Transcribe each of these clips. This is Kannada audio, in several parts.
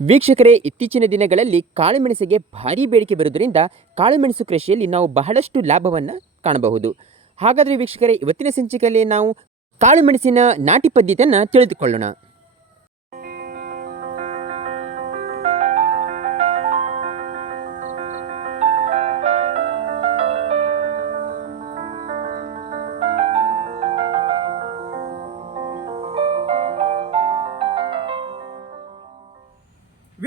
ವೀಕ್ಷಕರೇ, ಇತ್ತೀಚಿನ ದಿನಗಳಲ್ಲಿ ಕಾಳುಮೆಣಸಿಗೆ ಭಾರಿ ಬೇಡಿಕೆ ಬರುವುದರಿಂದ ಕಾಳುಮೆಣಸು ಕೃಷಿಯಲ್ಲಿ ನಾವು ಬಹಳಷ್ಟು ಲಾಭವನ್ನು ಕಾಣಬಹುದು. ಹಾಗಾದರೆ ವೀಕ್ಷಕರೇ, ಇವತ್ತಿನ ಸಂಚಿಕೆಯಲ್ಲಿ ನಾವು ಕಾಳುಮೆಣಸಿನ ನಾಟಿ ಪದ್ಧತಿಯನ್ನು ತಿಳಿದುಕೊಳ್ಳೋಣ.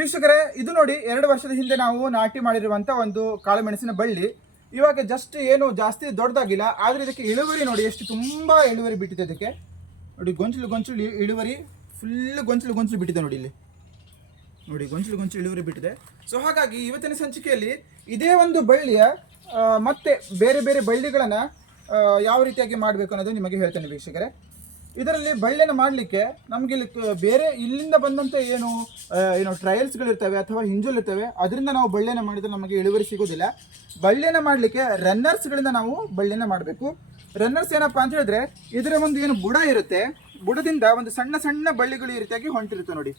ವೀಕ್ಷಕರೇ, ಇದು ನೋಡಿ ಎರಡು ವರ್ಷದ ಹಿಂದೆ ನಾವು ನಾಟಿ ಮಾಡಿರುವಂಥ ಒಂದು ಕಾಳುಮೆಣಸಿನ ಬಳ್ಳಿ. ಇವಾಗ ಜಸ್ಟ್ ಏನು ಜಾಸ್ತಿ ದೊಡ್ಡದಾಗಿಲ್ಲ, ಆದರೆ ಇದಕ್ಕೆ ಇಳುವರಿ ನೋಡಿ ಎಷ್ಟು ತುಂಬ ಇಳುವರಿ ಬಿಟ್ಟಿದೆ ಇದಕ್ಕೆ. ನೋಡಿ, ಗೊಂಚಲು ಗೊಂಚಲು ಇಳುವರಿ ಫುಲ್ ಗೊಂಚಲು ಗೊಂಚಲು ಬಿಟ್ಟಿದೆ ನೋಡಿ ಇಲ್ಲಿ. ನೋಡಿ, ಗೊಂಚಲು ಗೊಂಚಲು ಇಳುವರಿ ಬಿಟ್ಟಿದೆ. ಸೊ ಹಾಗಾಗಿ ಇವತ್ತಿನ ಸಂಚಿಕೆಯಲ್ಲಿ ಇದೇ ಒಂದು ಬಳ್ಳಿಯ ಮತ್ತೆ ಬೇರೆ ಬೇರೆ ಬಳ್ಳಿಗಳನ್ನು ಯಾವ ರೀತಿಯಾಗಿ ಮಾಡಬೇಕು ಅನ್ನೋದು ನಿಮಗೆ ಹೇಳ್ತೇನೆ ವೀಕ್ಷಕರೇ. ಇದರಲ್ಲಿ ಬಳ್ಳಿಯನ್ನು ಮಾಡಲಿಕ್ಕೆ ನಮಗೆ ಇಲ್ಲಿ ಬೇರೆ ಇಲ್ಲಿಂದ ಬಂದಂಥ ಏನು ಏನು ಟ್ರಯಲ್ಸ್ಗಳಿರ್ತವೆ ಅಥವಾ ಹಿಂಜುಲಿರ್ತವೆ ಅದರಿಂದ ನಾವು ಬಳ್ಳಿಯನ್ನು ಮಾಡಿದ್ರೆ ನಮಗೆ ಇಳುವರಿ ಸಿಗೋದಿಲ್ಲ ಬಳ್ಳಿಯನ್ನು ಮಾಡಲಿಕ್ಕೆ ರನ್ನರ್ಸ್ಗಳಿಂದ ನಾವು ಬಳ್ಳಿಯನ್ನು ಮಾಡಬೇಕು. ರನ್ನರ್ಸ್ ಏನಪ್ಪ ಅಂತ ಹೇಳಿದ್ರೆ ಇದರ ಒಂದು ಏನು ಬುಡ ಇರುತ್ತೆ, ಬುಡದಿಂದ ಒಂದು ಸಣ್ಣ ಸಣ್ಣ ಬಳ್ಳಿಗಳು ಈ ರೀತಿಯಾಗಿ ಹೊಂಟಿರುತ್ತೆ ನೋಡಿ.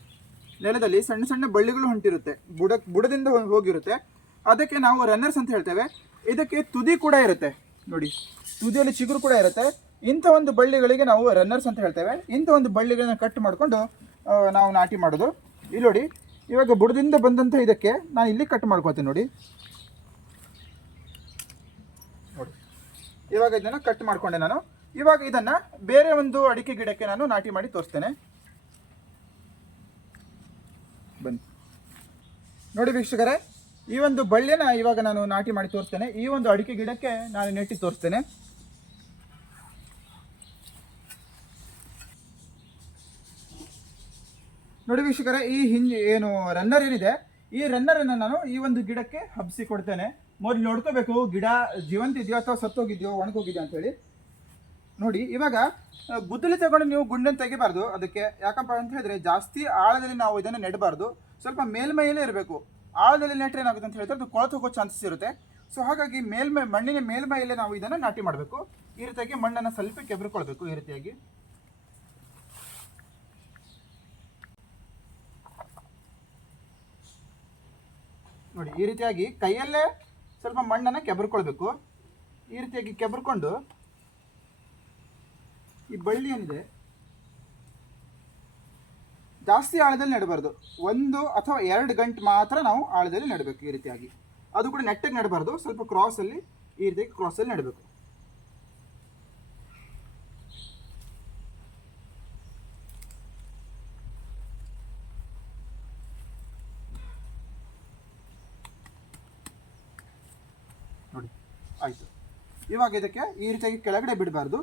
ನೆಲದಲ್ಲಿ ಸಣ್ಣ ಸಣ್ಣ ಬಳ್ಳಿಗಳು ಹೊಂಟಿರುತ್ತೆ, ಬುಡ, ಬುಡದಿಂದ ಹೋಗಿರುತ್ತೆ. ಅದಕ್ಕೆ ನಾವು ರನ್ನರ್ಸ್ ಅಂತ ಹೇಳ್ತೇವೆ. ಇದಕ್ಕೆ ತುದಿ ಕೂಡ ಇರುತ್ತೆ ನೋಡಿ. ತುದಿಯಲ್ಲಿ ಚಿಗುರು ಕೂಡ ಇರುತ್ತೆ. ಇಂಥ ಒಂದು ಬಳ್ಳಿಗಳಿಗೆ ನಾವು ರನ್ನರ್ಸ್ ಅಂತ ಹೇಳ್ತೇವೆ. ಇಂಥ ಒಂದು ಬಳ್ಳಿಗಳನ್ನ ಕಟ್ ಮಾಡಿಕೊಂಡು ನಾವು ನಾಟಿ ಮಾಡೋದು. ಇಲ್ಲಿ ನೋಡಿ, ಇವಾಗ ಬುಡದಿಂದ ಬಂದಂಥ ಇದಕ್ಕೆ ನಾನು ಇಲ್ಲಿ ಕಟ್ ಮಾಡ್ಕೊಳ್ತೇನೆ ನೋಡಿ. ನೋಡಿ. ಇವಾಗ ಇದನ್ನು ಕಟ್ ಮಾಡಿಕೊಂಡೆ ನಾನು. ಇವಾಗ ಇದನ್ನು ಬೇರೆ ಒಂದು ಅಡಿಕೆ ಗಿಡಕ್ಕೆ ನಾನು ನಾಟಿ ಮಾಡಿ ತೋರಿಸ್ತೇನೆ. ಬನ್ನಿ. ನೋಡಿ ವೀಕ್ಷಕರೇ, ಈ ಒಂದು ಬಳ್ಳಿನ ಇವಾಗ ನಾನು ನಾಟಿ ಮಾಡಿ ತೋರಿಸ್ತೇನೆ. ಈ ಒಂದು ಅಡಿಕೆ ಗಿಡಕ್ಕೆ ನಾನು ನೆಟ್ಟಿ ತೋರಿಸ್ತೇನೆ. ನೋಡಿ ವೀಕ್ಷಕರೇ, ಈ ಹಿಂಜ್ ಏನು ರನ್ನರ್ ಏನಿದೆ, ಈ ರನ್ನರನ್ನು ನಾನು ಈ ಒಂದು ಗಿಡಕ್ಕೆ ಹಬ್ಬಿಸಿ ಕೊಡ್ತೇನೆ. ಮೊದಲು ನೋಡ್ಕೋಬೇಕು, ಗಿಡ ಜೀವಂತ ಇದೆಯೋ ಅಥವಾ ಸತ್ತೋಗಿದೆಯೋ, ಒಣಗೋಗಿದೆಯೋ ಅಂತೇಳಿ. ನೋಡಿ, ಇವಾಗ ಗುದ್ದಲಿ ತಗೊಂಡು ನೀವು ಗುಂಡನ್ನು ತೆಗಿಬಾರ್ದು. ಅದಕ್ಕೆ ಯಾಕಪ್ಪ ಅಂತ ಹೇಳಿದ್ರೆ, ಜಾಸ್ತಿ ಆಳದಲ್ಲಿ ನಾವು ಇದನ್ನು ನೆಡಬಾರ್ದು. ಸ್ವಲ್ಪ ಮೇಲ್ಮೈಯಲ್ಲೇ ಇರಬೇಕು. ಆಳದಲ್ಲಿ ನೆಟ್ಟರೆ ಏನಾಗುತ್ತೆ ಅಂತ ಹೇಳಿದ್ರೆ, ಅದು ಕೊಳತು ಹೋಗೋ ಚಾನ್ಸಸ್ ಇರುತ್ತೆ. ಸೊ ಹಾಗಾಗಿ ಮೇಲ್ಮೈ, ಮಣ್ಣಿನ ಮೇಲ್ಮೈಯಲ್ಲೇ ನಾವು ಇದನ್ನು ನಾಟಿ ಮಾಡಬೇಕು. ಈ ರೀತಿಯಾಗಿ ಮಣ್ಣನ್ನು ಸ್ವಲ್ಪ ಕೆಬ್ರಿಕೊಳ್ಬೇಕು, ಈ ರೀತಿಯಾಗಿ. ನೋಡಿ, ಈ ರೀತಿಯಾಗಿ ಕೈಯಲ್ಲೇ ಸ್ವಲ್ಪ ಮಣ್ಣನ್ನು ಕೆಬರ್ಕೊಳ್ಬೇಕು. ಈ ರೀತಿಯಾಗಿ ಕೆಬರ್ಕೊಂಡು ಈ ಬಳ್ಳಿ ಏನಿದೆ? ಜಾಸ್ತಿ ಆಳದಲ್ಲಿ ನೆಡಬಾರ್ದು. ಒಂದು ಅಥವಾ ಎರಡು ಗಂಟೆ ಮಾತ್ರ ನಾವು ಆಳದಲ್ಲಿ ನೆಡಬೇಕು ಈ ರೀತಿಯಾಗಿ. ಅದು ಕೂಡ ನೆಟ್ಟಗೆ ನೆಡಬಾರ್ದು. ಸ್ವಲ್ಪ ಕ್ರಾಸಲ್ಲಿ ಈ ರೀತಿಯಾಗಿ ಕ್ರಾಸಲ್ಲಿ ನೆಡಬೇಕು ನೋಡಿ ಆಯಿತು. ಇವಾಗ ಇದಕ್ಕೆ ಈ ರೀತಿಯಾಗಿ ಕೆಳಗಡೆ ಬಿಡಬಾರ್ದು.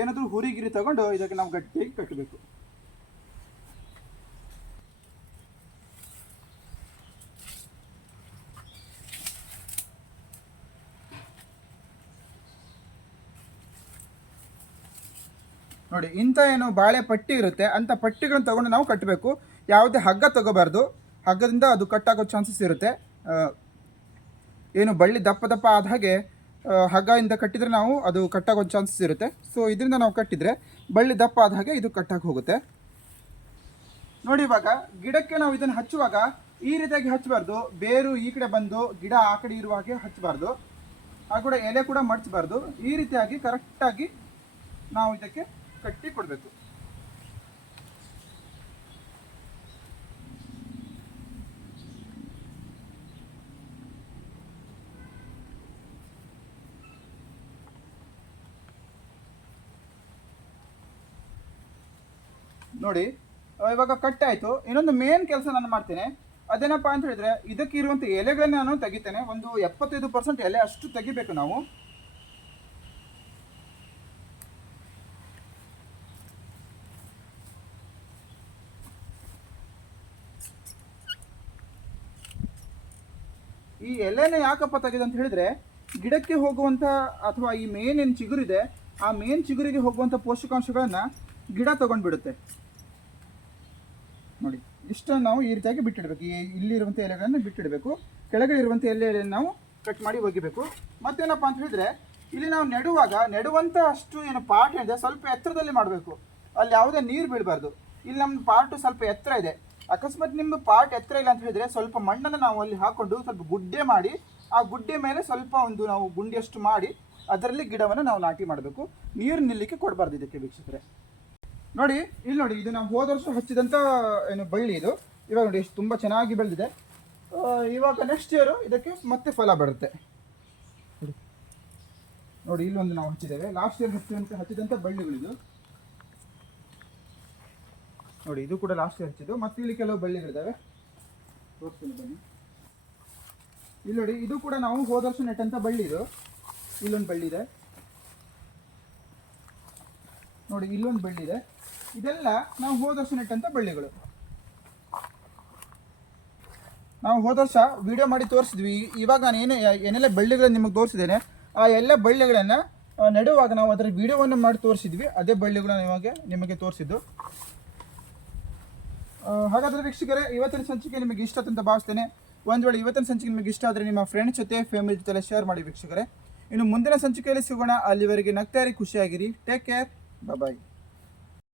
ಏನಾದರೂ ಹುರಿಗಿರಿ ತಗೊಂಡು ಇದಕ್ಕೆ ನಾವು ಗಟ್ಟಿಯಾಗಿ ಕಟ್ಟಬೇಕು. ನೋಡಿ, ಇಂಥ ಏನು ಬಾಳೆ ಪಟ್ಟಿ ಇರುತ್ತೆ, ಅಂಥ ಪಟ್ಟಿಗಳನ್ನು ತಗೊಂಡು ನಾವು ಕಟ್ಟಬೇಕು. ಯಾವುದೇ ಹಗ್ಗ ತಗೋಬಾರ್ದು. ಹಗ್ಗದಿಂದ ಅದು ಕಟ್ಟಾಗೋ ಚಾನ್ಸಸ್ ಇರುತ್ತೆ. ಏನು ಬಳ್ಳಿ ದಪ್ಪ ದಪ್ಪ ಆದ ಹಾಗೆ ಹಗ್ಗದಿಂದ ಕಟ್ಟಿದರೆ ನಾವು ಅದು ಕಟ್ಟಾಗೋ ಚಾನ್ಸಸ್ ಇರುತ್ತೆ. ಸೊ ಇದರಿಂದ ನಾವು ಕಟ್ಟಿದರೆ ಬಳ್ಳಿ ದಪ್ಪ ಆದ ಹಾಗೆ ಇದು ಕಟ್ಟಾಗಿ ಹೋಗುತ್ತೆ. ನೋಡಿ ಇವಾಗ, ಗಿಡಕ್ಕೆ ನಾವು ಇದನ್ನು ಹಚ್ಚುವಾಗ ಈ ರೀತಿಯಾಗಿ ಹಚ್ಚಬಾರ್ದು. ಬೇರು ಈ ಕಡೆ ಬಂದು ಗಿಡ ಆ ಕಡೆ ಇರುವ ಹಾಗೆ ಹಚ್ಚಬಾರ್ದು. ಆ ಕೂಡ ಎಲೆ ಕೂಡ ಮಡಚಬಾರ್ದು. ಈ ರೀತಿಯಾಗಿ ಕರೆಕ್ಟಾಗಿ ನಾವು ಇದಕ್ಕೆ ಕಟ್ಟಿ ಕೊಡಬೇಕು ನೋಡಿ ಇವಾಗ ಕಟ್ ಆಯಿತು. ಇನ್ನೊಂದು ಮೇನ್ ಕೆಲಸ ನಾನು ಮಾಡ್ತೇನೆ. ಅದೇನಪ್ಪ ಅಂತ ಹೇಳಿದ್ರೆ ಇದಕ್ಕೆ ಇರುವಂಥ ಎಲೆಗಳನ್ನ ನಾನು ತೆಗಿತೇನೆ. ಒಂದು ಎಪ್ಪತ್ತೈದು ಪರ್ಸೆಂಟ್ ಎಲೆ ಅಷ್ಟು ತೆಗಿಬೇಕು ನಾವು. ಈ ಎಲೆನ ಯಾಕಪ್ಪ ತೆಗೆದು ಅಂತ ಹೇಳಿದ್ರೆ, ಗಿಡಕ್ಕೆ ಹೋಗುವಂಥ ಅಥವಾ ಈ ಮೇನ್ ಏನು ಚಿಗುರಿದೆ, ಆ ಮೇನ್ ಚಿಗುರಿಗೆ ಹೋಗುವಂಥ ಪೋಷಕಾಂಶಗಳನ್ನು ಗಿಡ ತಗೊಂಡ್ಬಿಡುತ್ತೆ. ನೋಡಿ, ಇಷ್ಟನ್ನು ನಾವು ಈ ರೀತಿಯಾಗಿ ಬಿಟ್ಟಿಡಬೇಕು. ಈ ಇಲ್ಲಿರುವಂಥ ಎಲೆಗಳನ್ನು ಬಿಟ್ಟಿಡಬೇಕು. ಕೆಳಗಡೆ ಇರುವಂಥ ಎಲೆಯನ್ನು ನಾವು ಕಟ್ ಮಾಡಿ ಒಗಿಬೇಕು. ಮತ್ತೇನಪ್ಪ ಅಂತ ಹೇಳಿದ್ರೆ, ಇಲ್ಲಿ ನಾವು ನೆಡುವಾಗ, ನೆಡುವಂಥ ಅಷ್ಟು ಏನು ಪಾರ್ಟ್ ಏನಿದೆ, ಸ್ವಲ್ಪ ಎತ್ತರದಲ್ಲಿ ಮಾಡಬೇಕು. ಅಲ್ಲಿ ಯಾವುದೇ ನೀರು ಬೀಳಬಾರ್ದು. ಇಲ್ಲಿ ನಮ್ಮ ಪಾರ್ಟು ಸ್ವಲ್ಪ ಎತ್ತರ ಇದೆ. ಅಕಸ್ಮಾತ್ ನಿಮ್ಮ ಪಾಟ್ ಎತ್ತರ ಇಲ್ಲ ಅಂತ ಹೇಳಿದ್ರೆ ಸ್ವಲ್ಪ ಮಣ್ಣನ್ನು ನಾವು ಅಲ್ಲಿ ಹಾಕ್ಕೊಂಡು ಸ್ವಲ್ಪ ಗುಡ್ಡೆ ಮಾಡಿ, ಆ ಗುಡ್ಡೆ ಮೇಲೆ ಸ್ವಲ್ಪ ಒಂದು ನಾವು ಗುಂಡಿಯಷ್ಟು ಮಾಡಿ, ಅದರಲ್ಲಿ ಗಿಡವನ್ನು ನಾವು ನಾಟಿ ಮಾಡಬೇಕು. ನೀರು ನಿಲ್ಲಕ್ಕೆ ಕೊಡಬಾರ್ದು ಇದಕ್ಕೆ ವೀಕ್ಷಕರೇ. ನೋಡಿ, ಇಲ್ಲಿ ನೋಡಿ, ಇದು ನಾವು ಹೋದ ವರ್ಷ ಹಚ್ಚಿದಂಥ ಏನು, ಬಳ್ಳಿ ಇದು. ಇವಾಗ ನೋಡಿ, ಎಷ್ಟು ತುಂಬ ಚೆನ್ನಾಗಿ ಬೆಳೆದಿದೆ. ಇವಾಗ ನೆಕ್ಸ್ಟ್ ಇಯರು ಇದಕ್ಕೆ ಮತ್ತೆ ಫಲ ಬರುತ್ತೆ. ನೋಡಿ. ಇಲ್ಲೊಂದು ನಾವು ಹಚ್ಚಿದ್ದೇವೆ. ಲಾಸ್ಟ್ ಇಯರ್ ಹಚ್ಚಿದಂಥ ಹಚ್ಚಿದಂಥ ಬಳ್ಳಿಗಳಿದು ನೋಡಿ, ಇದು ಕೂಡ ಲಾಸ್ಟ್ ಇಯರ್ ಹಚ್ಚಿದ್ದು. ಮತ್ತೆ ಇಲ್ಲಿ ಕೆಲವು ಬಳ್ಳಿಗಳಿದ್ದಾವೆ. ತೋರಿಸ್ತೀನಿ ಬನ್ನಿ. ಇಲ್ಲಿ ನೋಡಿ, ಇದು ಕೂಡ ನಾವು ಹೋದ ವರ್ಷ ನೆಟ್ಟಂಥ ಬಳ್ಳಿ ಇದು. ಇಲ್ಲೊಂದು ಬಳ್ಳಿ ಇದೆ. ನೋಡಿ, ಇಲ್ಲೊಂದು ಬಳ್ಳಿ ಇದೆ. ಇದೆಲ್ಲ ನಾವು ಹೋದ ವರ್ಷ ನೆಟ್ಟಂಥ ಬಳ್ಳಿಗಳು. ನಾವು ಹೋದ ವರ್ಷ ವಿಡಿಯೋ ಮಾಡಿ ತೋರಿಸಿದ್ವಿ. ಇವಾಗ ನಾನು ಏನೇ, ಏನೆಲ್ಲ ಬಳ್ಳಿಗಳನ್ನು ನಿಮಗೆ ತೋರಿಸಿದ್ದೇನೆ, ಆ ಎಲ್ಲ ಬಳ್ಳಿಗಳನ್ನು ನೆಡುವಾಗ ನಾವು ಅದರ ವಿಡಿಯೋವನ್ನು ಮಾಡಿ ತೋರಿಸಿದ್ವಿ. ಅದೇ ಬಳ್ಳಿಗಳನ್ನ ಇವಾಗ ನಿಮಗೆ ತೋರಿಸಿದ್ದು. ಹಾಗಾದ್ರೆ ವೀಕ್ಷಕರೇ, ಇವತ್ತಿನ ಸಂಚಿಕೆ ನಿಮಗೆ ಇಷ್ಟ ಅಂತ ಭಾವಿಸ್ತೇನೆ. ಒಂದು ವೇಳೆ ಇವತ್ತಿನ ಸಂಚಿಕೆ ನಿಮಗೆ ಇಷ್ಟ ಆದರೆ ನಿಮ್ಮ ಫ್ರೆಂಡ್ಸ್ ಜೊತೆ ಫ್ಯಾಮಿಲಿ ಜೊತೆ ಶೇರ್ ಮಾಡಿ ವೀಕ್ಷಕರೇ. ಇನ್ನು ಮುಂದಿನ ಸಂಚಿಕೆಯಲ್ಲಿ ಸಿಗೋಣ. ಅಲ್ಲಿವರೆಗೆ ನಗ್ತಾರಿ ಖುಷಿಯಾಗಿರಿ. Take care 拜拜。